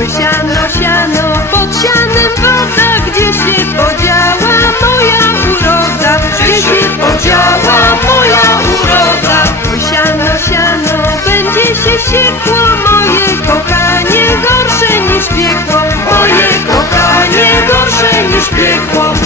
Oj siano, siano, pod sianem woda Gdzie się podziała moja uroda? Gdzie się podziała moja uroda? Oj siano, siano, będzie się siekło Moje kochanie gorsze niż piekło Moje kochanie gorsze niż piekło